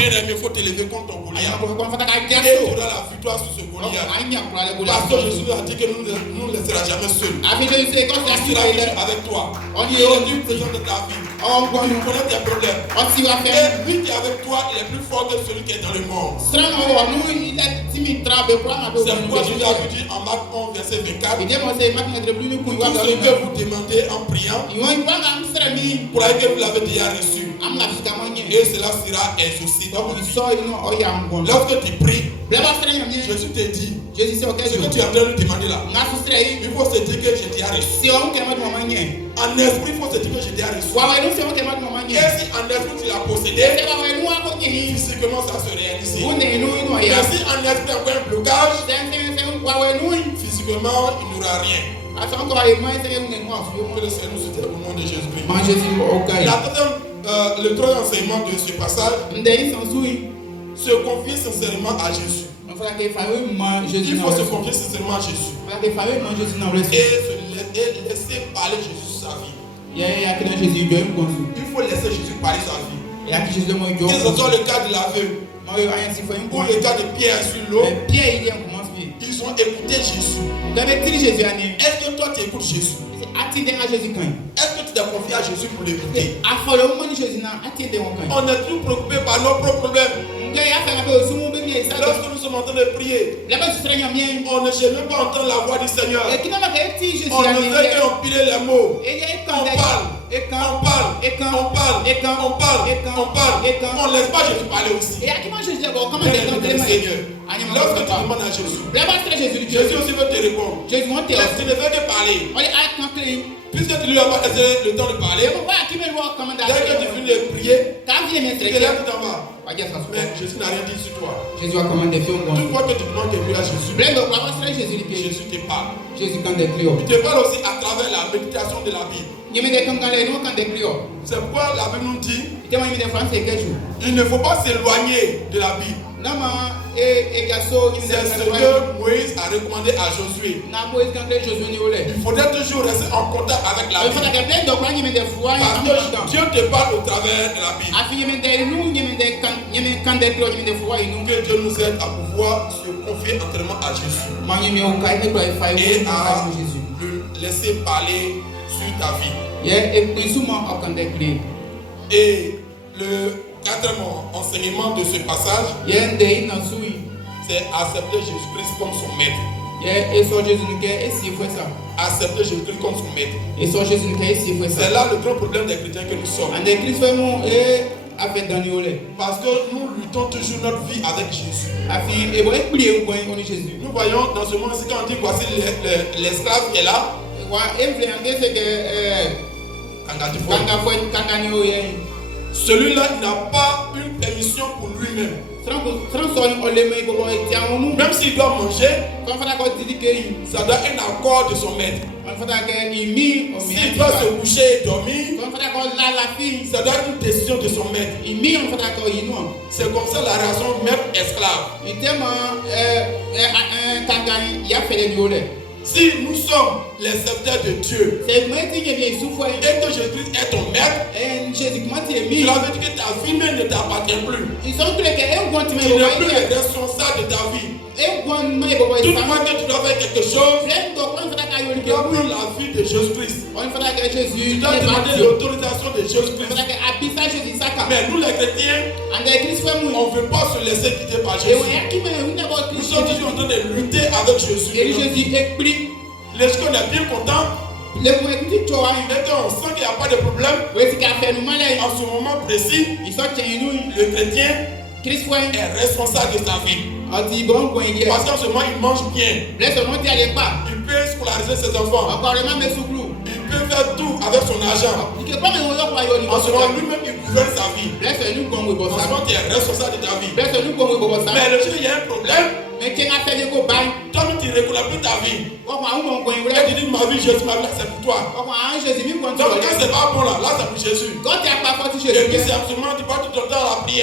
Bien-aimé, il faut te lever contre ton Goliath. Et tu auras la victoire sur ce Goliath. Parce que Jésus a dit que nous ne laissera jamais seuls. Il sera avec toi. Il est du présent de ta vie. Il connaît tes problèmes. Et lui qui est avec toi, il est plus fort que celui qui est dans le monde. C'est pourquoi Jésus a dit en Marc 11, verset 24. Tout ce que vous demandez en priant, croyez que vous l'avez déjà reçu. Et cela sera exaucé. Lorsque tu pries, Jésus te dit ce que tu es en train de demander là. Il faut se dire que j'ai déjà reçu. En esprit, il faut se dire que j'ai déjà reçu. Et si en esprit tu l'as possédé, physiquement ça se réalise. Mais si en esprit encore un blocage, physiquement il n'y aura rien. Que le Seigneur nous soutienne au nom de Jésus-Christ. Le troisième enseignement de ce passage, se confier sincèrement à Jésus. Il faut se confier sincèrement à Jésus. Et laisser parler Jésus sa vie. Il faut laisser Jésus parler sa vie. Que ce soit le cas de l'aveugle ou le cas de Pierre sur l'eau, ils ont écouté Jésus. Est-ce que toi tu écoutes Jésus? Est-ce que tu t'es confié à Jésus pour l'écouter? On est tout préoccupé par nos propres problèmes. Lorsque nous sommes en train de prier, on ne sait même pas entendre la voix du Seigneur. On ne fait qu'empiler les mots. On ne laisse pas Jésus parler aussi. Seigneur, lorsque tu demandes à Jésus, Jésus aussi veut te répondre. Tu ne veux que parler. Puisque tu lui as pas laissé le temps de parler, dès que tu finis de prier, tu te lèves tout en bas. Mais Jésus n'a rien dit sur toi. Toute fois que tu demandes de prier à Jésus, Jésus te parle. Il te parle aussi à travers la méditation de la Bible. C'est pourquoi la Bible nous dit il ne faut pas s'éloigner de la Bible. C'est ce que Moïse a recommandé à Josué. Il faudrait toujours rester en contact avec la Bible. Parce que Dieu te parle au travers de la Bible. Que Dieu nous aide à pouvoir se confier entièrement à Jésus. Et à le laisser parler sur ta vie. Et le quatrième enseignement de ce passage, c'est accepter Jésus-Christ comme son maître. Accepter Jésus-Christ comme son maître. C'est là le grand problème des chrétiens que nous sommes. Parce que nous luttons toujours notre vie avec Jésus. Nous voyons dans ce monde-ci quand on dit voici l'esclave qui est là. Celui-là n'a pas une permission pour lui-même. Même s'il doit manger, ça doit être un accord de son maître. S'il doit se coucher et dormir, ça doit être une décision de son maître. C'est comme ça la relation maître-esclave. Si nous sommes les serviteurs de Dieu et que Jésus est ton maître, cela veut dire que ta vie même ne t'appartient plus. Tu n'es plus le responsable de ta vie. Toute fois que tu dois faire quelque chose, tu dois prendre la vie de Jésus-Christ. Tu dois demander l'autorisation de Jésus-Christ. Mais nous les chrétiens, on ne veut pas se laisser quitter par Jésus. Nous sommes toujours en train de lutter avec Jésus. Est-ce qu'on est bien content? Et qu'on sent qu'il n'y a pas de problème. En ce moment précis, le chrétien est responsable de sa vie. Parce qu'en ce moment, il mange bien. Il peut scolariser ses enfants. Il peut faire tout avec son argent. En ce moment, lui-même, il gouverne sa vie. En ce moment, tu es responsable de ta vie. Mais le jour où il y a un problème, toi, tu ne reconnais plus ta vie. Et tu dis ma vie, Jésus, ma vie, c'est pour toi. Donc, quand c'est pas bon là, c'est pour Jésus. Et puis, c'est absolument, tu passes tout ton temps à la prière.